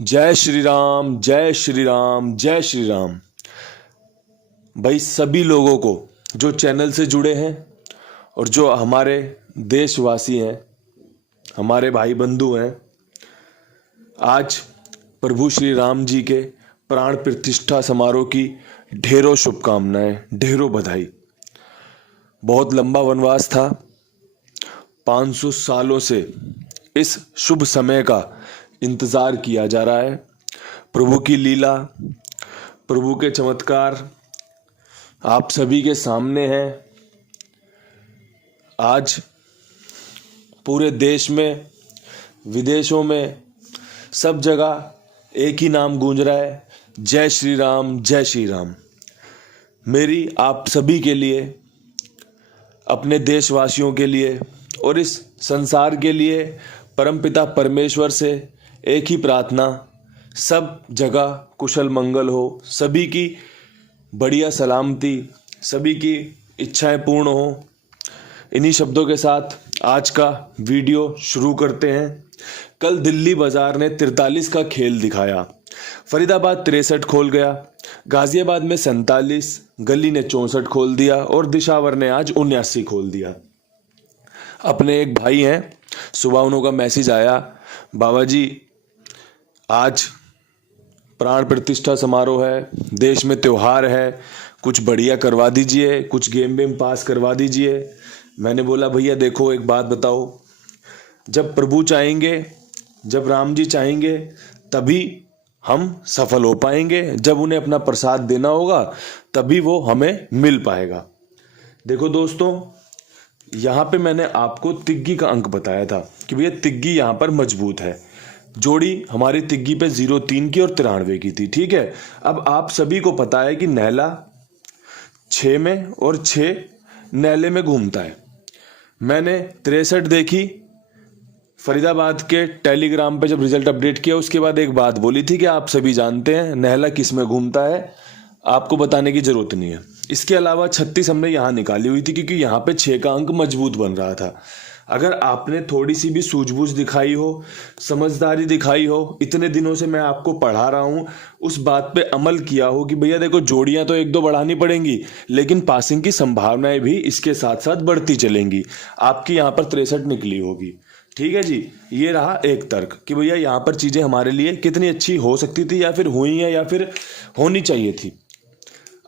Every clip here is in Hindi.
जय श्री राम, जय श्री राम, जय श्री राम। भाई सभी लोगों को जो चैनल से जुड़े हैं और जो हमारे देशवासी हैं, हमारे भाई बंधु हैं, आज प्रभु श्री राम जी के प्राण प्रतिष्ठा समारोह की ढेरों शुभकामनाएं, ढेरों बधाई। बहुत लंबा वनवास था, 500 सालों से इस शुभ समय का इंतजार किया जा रहा है। प्रभु की लीला, प्रभु के चमत्कार आप सभी के सामने हैं। आज पूरे देश में, विदेशों में, सब जगह एक ही नाम गूंज रहा है, जय श्री राम, जय श्री राम। मेरी आप सभी के लिए, अपने देशवासियों के लिए और इस संसार के लिए परमपिता परमेश्वर से एक ही प्रार्थना, सब जगह कुशल मंगल हो, सभी की बढ़िया सलामती, सभी की इच्छाएं पूर्ण हो। इन्हीं शब्दों के साथ आज का वीडियो शुरू करते हैं। कल दिल्ली बाजार ने 43 का खेल दिखाया, फरीदाबाद 63 खोल गया, गाजियाबाद में 47, गली ने 64 खोल दिया और दिशावर ने आज 79 खोल दिया। अपने एक भाई हैं, सुबह उन्हों का मैसेज आया, बाबा जी आज प्राण प्रतिष्ठा समारोह है, देश में त्योहार है, कुछ बढ़िया करवा दीजिए, कुछ गेम वेम पास करवा दीजिए। मैंने बोला भैया देखो एक बात बताओ, जब प्रभु चाहेंगे, जब राम जी चाहेंगे तभी हम सफल हो पाएंगे, जब उन्हें अपना प्रसाद देना होगा तभी वो हमें मिल पाएगा। देखो दोस्तों, यहाँ पे मैंने आपको तिग्गी का अंक बताया था कि भैया तिग्गी यहाँ पर मजबूत है। जोड़ी हमारी तिग्गी पे 03 की और 93 की थी, ठीक है। अब आप सभी को पता है कि नैला 6 में और 6 नैले में घूमता है। मैंने 63 देखी, फरीदाबाद के टेलीग्राम पे जब रिजल्ट अपडेट किया उसके बाद एक बात बोली थी कि आप सभी जानते हैं नैला किस में घूमता है, आपको बताने की जरूरत नहीं है। इसके अलावा 36 हमने यहाँ निकाली हुई थी क्योंकि यहाँ पे 6 का अंक मजबूत बन रहा था। अगर आपने थोड़ी सी भी सूझबूझ दिखाई हो, समझदारी दिखाई हो, इतने दिनों से मैं आपको पढ़ा रहा हूँ, उस बात पे अमल किया हो कि भैया देखो जोड़ियां तो 1-2 बढ़ानी पड़ेंगी लेकिन पासिंग की संभावनाएं भी इसके साथ साथ बढ़ती चलेंगी, आपकी यहाँ पर 63 निकली होगी। ठीक है जी, ये रहा एक तर्क कि भैया यहाँ पर चीज़ें हमारे लिए कितनी अच्छी हो सकती थी या फिर हुई हैं या फिर होनी चाहिए थी।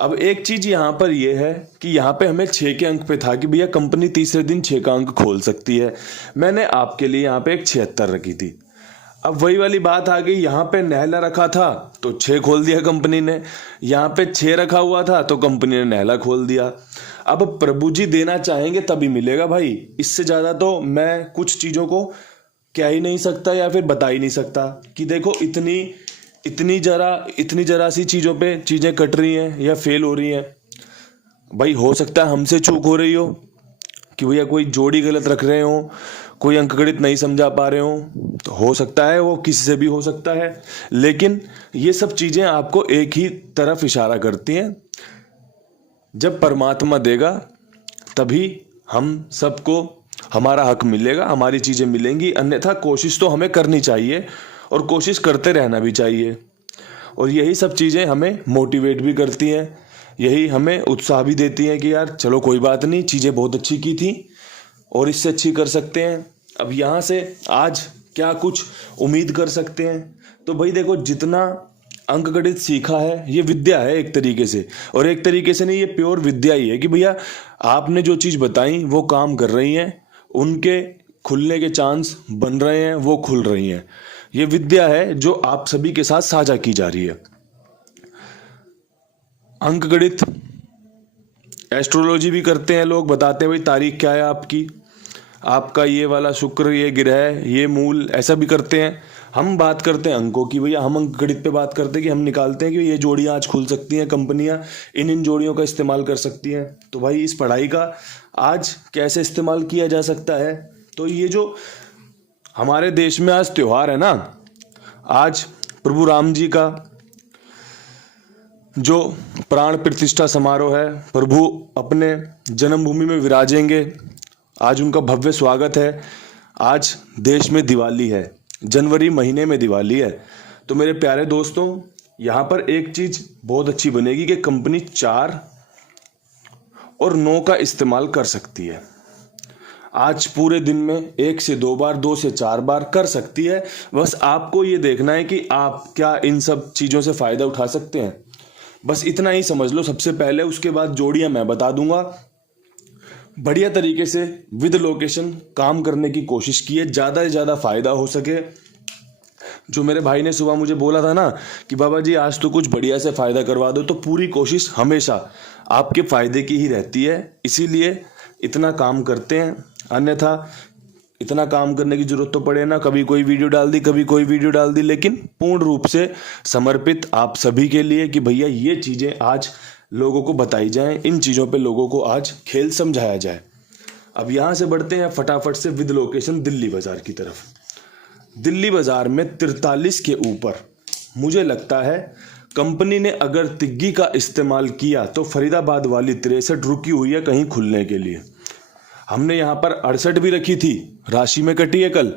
अब एक चीज यहाँ पर यह है कि यहाँ पे हमें 6 के अंक पे था कि भैया कंपनी तीसरे दिन 6 का अंक खोल सकती है। मैंने आपके लिए यहाँ पे एक 76 रखी थी। अब वही वाली बात आ गई, यहाँ पे नहला रखा था तो 6 खोल दिया कंपनी ने, यहाँ पे 6 रखा हुआ था तो कंपनी ने नहला खोल दिया। अब प्रभु जी देना चाहेंगे तभी मिलेगा भाई, इससे ज्यादा तो मैं कुछ चीजों को कह ही नहीं सकता या फिर बता ही नहीं सकता कि देखो इतनी जरा सी चीज़ों पे चीज़ें कट रही हैं या फेल हो रही हैं। भाई हो सकता है हमसे चूक हो रही हो कि भैया कोई जोड़ी गलत रख रहे हो, कोई अंकगणित नहीं समझा पा रहे हो, तो हो सकता है वो किसी से भी हो सकता है। लेकिन ये सब चीज़ें आपको एक ही तरफ इशारा करती हैं, जब परमात्मा देगा तभी हम सबको हमारा हक मिलेगा, हमारी चीज़ें मिलेंगी। अन्यथा कोशिश तो हमें करनी चाहिए और कोशिश करते रहना भी चाहिए। और यही सब चीज़ें हमें मोटिवेट भी करती हैं, यही हमें उत्साह भी देती हैं कि यार चलो कोई बात नहीं, चीज़ें बहुत अच्छी की थी और इससे अच्छी कर सकते हैं। अब यहाँ से आज क्या कुछ उम्मीद कर सकते हैं, तो भाई देखो जितना अंकगणित सीखा है ये विद्या है एक तरीके से, और एक तरीके से नहीं, ये प्योर विद्या ही है कि भैया आपने जो चीज़ बताई वो काम कर रही हैं, उनके खुलने के चांस बन रहे हैं, वो खुल रही हैं। ये विद्या है जो आप सभी के साथ साझा की जा रही है। अंकगणित, एस्ट्रोलॉजी भी करते हैं लोग, बताते हैं भाई तारीख क्या है आपकी, आपका ये वाला शुक्र, ये ग्रह, ये मूल, ऐसा भी करते हैं। हम बात करते हैं अंकों की, भैया हम अंकगणित पे बात करते हैं कि हम निकालते हैं कि ये जोड़ियां आज खुल सकती हैं, कंपनियां इन जोड़ियों का इस्तेमाल कर सकती हैं। तो भाई इस पढ़ाई का आज कैसे इस्तेमाल किया जा सकता है, तो ये जो हमारे देश में आज त्योहार है ना, आज प्रभु राम जी का जो प्राण प्रतिष्ठा समारोह है, प्रभु अपने जन्मभूमि में विराजेंगे, आज उनका भव्य स्वागत है। आज देश में दिवाली है, जनवरी महीने में दिवाली है, तो मेरे प्यारे दोस्तों, यहाँ पर एक चीज़ बहुत अच्छी बनेगी कि कंपनी 4 और 9 का इस्तेमाल कर सकती है। आज पूरे दिन में 1 से 2 बार, 2 से 4 बार कर सकती है। बस आपको ये देखना है कि आप क्या इन सब चीज़ों से फ़ायदा उठा सकते हैं। बस इतना ही समझ लो सबसे पहले, उसके बाद जोड़ियाँ मैं बता दूंगा। बढ़िया तरीके से विद लोकेशन काम करने की कोशिश कीजिए, ज़्यादा से ज़्यादा फ़ायदा हो सके। जो मेरे भाई ने सुबह मुझे बोला था ना कि बाबा जी आज तो कुछ बढ़िया से फ़ायदा करवा दो, तो पूरी कोशिश हमेशा आपके फ़ायदे की ही रहती है। इसीलिए इतना काम करते हैं, अन्यथा इतना काम करने की जरूरत तो पड़े ना, कभी कोई वीडियो डाल दी, कभी कोई वीडियो डाल दी, लेकिन पूर्ण रूप से समर्पित आप सभी के लिए कि भैया ये चीज़ें आज लोगों को बताई जाएं, इन चीज़ों पे लोगों को आज खेल समझाया जाए। अब यहाँ से बढ़ते हैं फटाफट से विद लोकेशन दिल्ली बाज़ार की तरफ। दिल्ली बाज़ार में 43 के ऊपर मुझे लगता है कंपनी ने अगर तिग्गी का इस्तेमाल किया तो फरीदाबाद वाली 63 रुकी हुई है कहीं खुलने के लिए। हमने यहाँ पर 68 भी रखी थी, राशि में कटी है कल।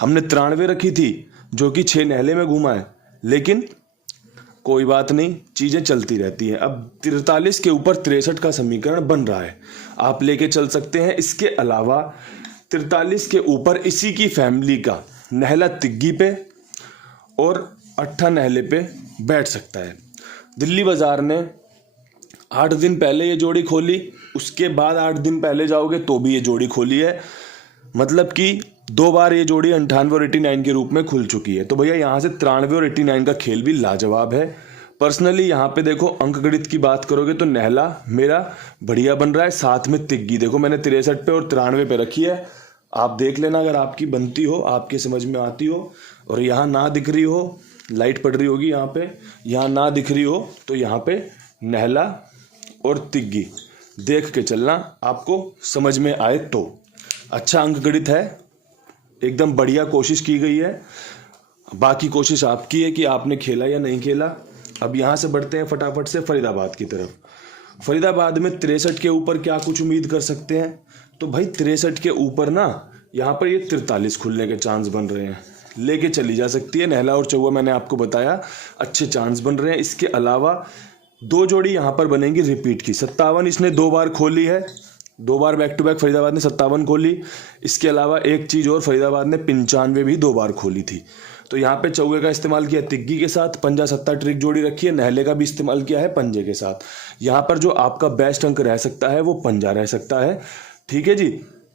हमने 93 रखी थी जो कि 6 नहले में घुमा है, लेकिन कोई बात नहीं, चीज़ें चलती रहती हैं। अब 43 के ऊपर 63 का समीकरण बन रहा है, आप लेके चल सकते हैं। इसके अलावा 43 के ऊपर इसी की फैमिली का नहला तिग्गी पे और 8 नहले पे बैठ सकता है। दिल्ली बाज़ार ने 8 दिन पहले ये जोड़ी खोली, उसके बाद 8 दिन पहले जाओगे तो भी ये जोड़ी खोली है। मतलब कि 2 बार ये जोड़ी 98 और 89 के रूप में खुल चुकी है। तो भैया यहाँ से 93 और 89 का खेल भी लाजवाब है। पर्सनली यहाँ पे देखो, अंक गणित की बात करोगे तो नहला मेरा बढ़िया बन रहा है, साथ में तिग्गी देखो मैंने 63 पे और 93 पे रखी है। आप देख लेना अगर आपकी बनती हो, आपके समझ में आती हो। और यहाँ ना दिख रही हो, लाइट पड़ रही होगी यहाँ पे, यहाँ ना दिख रही हो तो यहाँ पे नहला और तिग्गी देख के चलना, आपको समझ में आए तो। अच्छा अंक गणित है, एकदम बढ़िया कोशिश की गई है। बाकी कोशिश आपकी है कि आपने खेला या नहीं खेला। अब यहाँ से बढ़ते हैं फटाफट से फरीदाबाद की तरफ। फरीदाबाद में 63 के ऊपर क्या कुछ उम्मीद कर सकते हैं? तो भाई 63 के ऊपर ना यहाँ पर ये 43 खुलने के चांस बन रहे हैं, लेके चली जा सकती है। नहला और चौवा मैंने आपको बताया, अच्छे चांस बन रहे हैं। इसके अलावा 2 जोड़ी यहाँ पर बनेंगी रिपीट की। 57 इसने 2 बार खोली है, 2 बार बैक टू बैक फरीदाबाद ने 57 खोली। इसके अलावा एक चीज़ और, फरीदाबाद ने 95 भी 2 बार खोली थी। तो यहाँ पे चौवे का इस्तेमाल किया तिग्गी के साथ, पंजा सत्ता ट्रिक जोड़ी रखी है, नहले का भी इस्तेमाल किया है पंजे के साथ। यहाँ पर जो आपका बेस्ट अंक रह सकता है वो पंजा रह सकता है। ठीक है जी,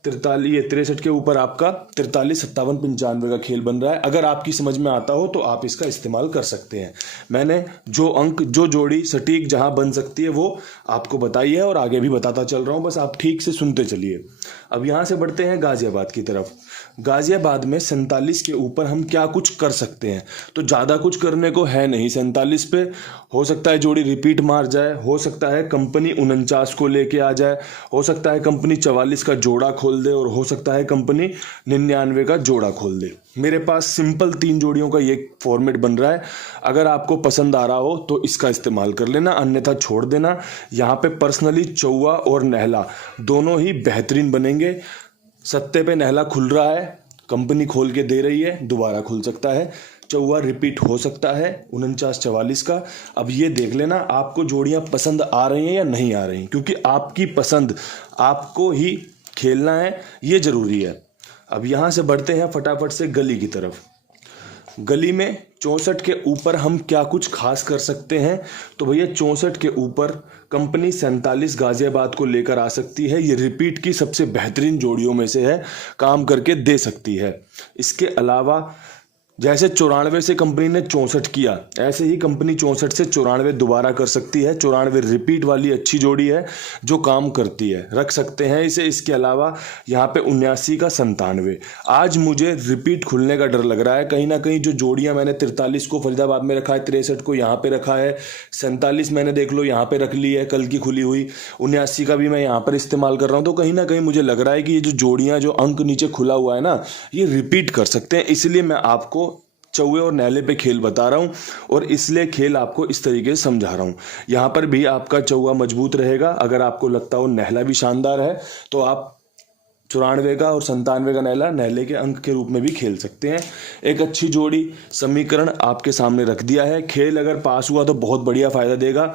63 के ऊपर आपका 43, 57, 95 का खेल बन रहा है। अगर आपकी समझ में आता हो तो आप इसका इस्तेमाल कर सकते हैं। मैंने जो अंक, जो जोड़ी सटीक जहां बन सकती है वो आपको बताई है और आगे भी बताता चल रहा हूं, बस आप ठीक से सुनते चलिए। अब यहां से बढ़ते हैं गाजियाबाद की तरफ। गाजियाबाद में 47 के ऊपर हम क्या कुछ कर सकते हैं? तो ज़्यादा कुछ करने को है नहीं। 47 पे हो सकता है जोड़ी रिपीट मार जाए, हो सकता है कंपनी 49 को लेके आ जाए, हो सकता है कंपनी 44 का जोड़ा खोल दे और हो सकता है कंपनी 99 का जोड़ा खोल दे। मेरे पास सिंपल 3 जोड़ियों का ये फॉर्मेट बन रहा है। अगर आपको पसंद आ रहा हो तो इसका इस्तेमाल कर लेना, अन्यथा छोड़ देना। यहाँ पे पर्सनली चौवा और नहला दोनों ही बेहतरीन बनेंगे। सत्ते पे नहला खुल रहा है, कंपनी खोल के दे रही है, दोबारा खुल सकता है। चौवा रिपीट हो सकता है 49-44 का। अब ये देख लेना आपको जोड़ियां पसंद आ रही हैं या नहीं आ रही, क्योंकि आपकी पसंद आपको ही खेलना है, ये जरूरी है। अब यहाँ से बढ़ते हैं फटाफट से गली की तरफ। गली में 64 के ऊपर हम क्या कुछ खास कर सकते हैं? तो भैया 64 के ऊपर कंपनी 47 गाजियाबाद को लेकर आ सकती है। ये रिपीट की सबसे बेहतरीन जोड़ियों में से है, काम करके दे सकती है। इसके अलावा जैसे 94 से कंपनी ने 64 किया, ऐसे ही कंपनी 64 से 94 दोबारा कर सकती है। 94 रिपीट वाली अच्छी जोड़ी है जो काम करती है, रख सकते हैं इसे। इसके अलावा यहाँ पे 79 का 97। आज मुझे रिपीट खुलने का डर लग रहा है कहीं ना कहीं। जो जोड़ियाँ मैंने 43 को फरीदाबाद में रखा है, 63 को यहाँ पे रखा है, 47 मैंने देख लो यहाँ पे रख ली है कल की खुली हुई, 79 का भी मैं यहाँ पर इस्तेमाल कर रहा हूँ। तो कहीं ना कहीं मुझे लग रहा है कि ये जो जोड़ियाँ, जो अंक नीचे खुला हुआ है ना, ये रिपीट कर सकते हैं। इसलिए मैं आपको चौवे और नहले पे खेल बता रहा हूँ और इसलिए खेल आपको इस तरीके से समझा रहा हूँ। यहाँ पर भी आपका चौवा मजबूत रहेगा। अगर आपको लगता हो नहला भी शानदार है तो आप 94 का और 97 का नहला नहले के अंक के रूप में भी खेल सकते हैं। एक अच्छी जोड़ी समीकरण आपके सामने रख दिया है। खेल अगर पास हुआ तो बहुत बढ़िया फायदा देगा,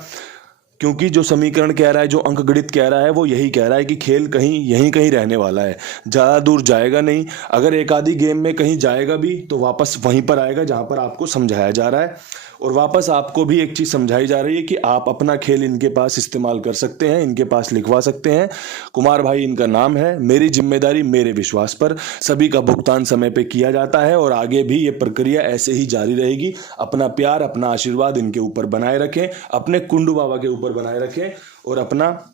क्योंकि जो समीकरण कह रहा है, जो अंक गणित कह रहा है, वो यही कह रहा है कि खेल कहीं यहीं कहीं रहने वाला है, ज़्यादा दूर जाएगा नहीं। अगर एक आधी गेम में कहीं जाएगा भी तो वापस वहीं पर आएगा जहाँ पर आपको समझाया जा रहा है। और वापस आपको भी एक चीज़ समझाई जा रही है कि आप अपना खेल इनके पास इस्तेमाल कर सकते हैं, इनके पास लिखवा सकते हैं। कुमार भाई इनका नाम है। मेरी जिम्मेदारी मेरे विश्वास पर। सभी का भुगतान समय पे किया जाता है और आगे भी ये प्रक्रिया ऐसे ही जारी रहेगी। अपना प्यार, अपना आशीर्वाद इनके ऊपर बनाए रखें, अपने कुंडू बाबा के ऊपर बनाए रखें और अपना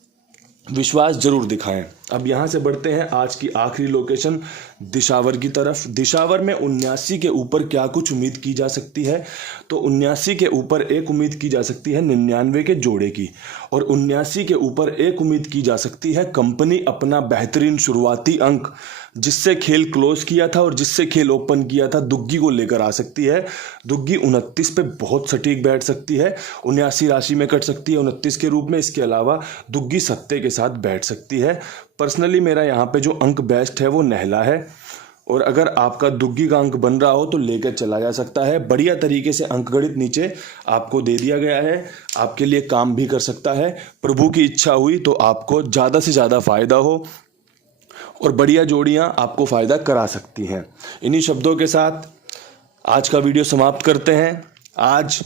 विश्वास जरूर दिखाएं। अब यहाँ से बढ़ते हैं आज की आखिरी लोकेशन दिशावर की तरफ। दिशावर में 79 के ऊपर क्या कुछ उम्मीद की जा सकती है? तो 79 के ऊपर एक उम्मीद की जा सकती है 99 के जोड़े की, और 79 के ऊपर एक उम्मीद की जा सकती है कंपनी अपना बेहतरीन शुरुआती अंक जिससे खेल क्लोज किया था और जिससे खेल ओपन किया था दुग्गी को लेकर आ सकती है। दुग्गी 29 पे बहुत सटीक बैठ सकती है, 79 राशि में कट सकती है 29 के रूप में। इसके अलावा दुग्गी सत्ते के साथ बैठ सकती है। पर्सनली मेरा यहाँ पे जो अंक बेस्ट है वो नहला है, और अगर आपका दुग्गी का अंक बन रहा हो तो लेकर चला जा सकता है। बढ़िया तरीके से अंक गणित नीचे आपको दे दिया गया है, आपके लिए काम भी कर सकता है। प्रभु की इच्छा हुई तो आपको ज़्यादा से ज़्यादा फायदा हो और बढ़िया जोड़ियां आपको फायदा करा सकती हैं। इन्हीं शब्दों के साथ आज का वीडियो समाप्त करते हैं। आज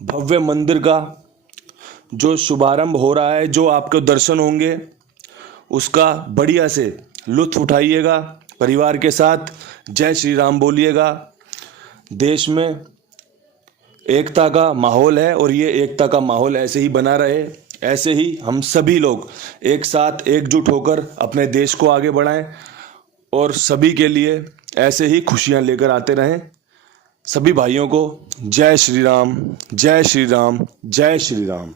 भव्य मंदिर का जो शुभारंभ हो रहा है, जो आपके दर्शन होंगे, उसका बढ़िया से लुत्फ उठाइएगा परिवार के साथ। जय श्री राम बोलिएगा। देश में एकता का माहौल है और ये एकता का माहौल ऐसे ही बना रहे। ऐसे ही हम सभी लोग एक साथ एकजुट होकर अपने देश को आगे बढ़ाएं और सभी के लिए ऐसे ही खुशियां लेकर आते रहें। सभी भाइयों को जय श्री राम, जय श्री राम, जय श्री राम।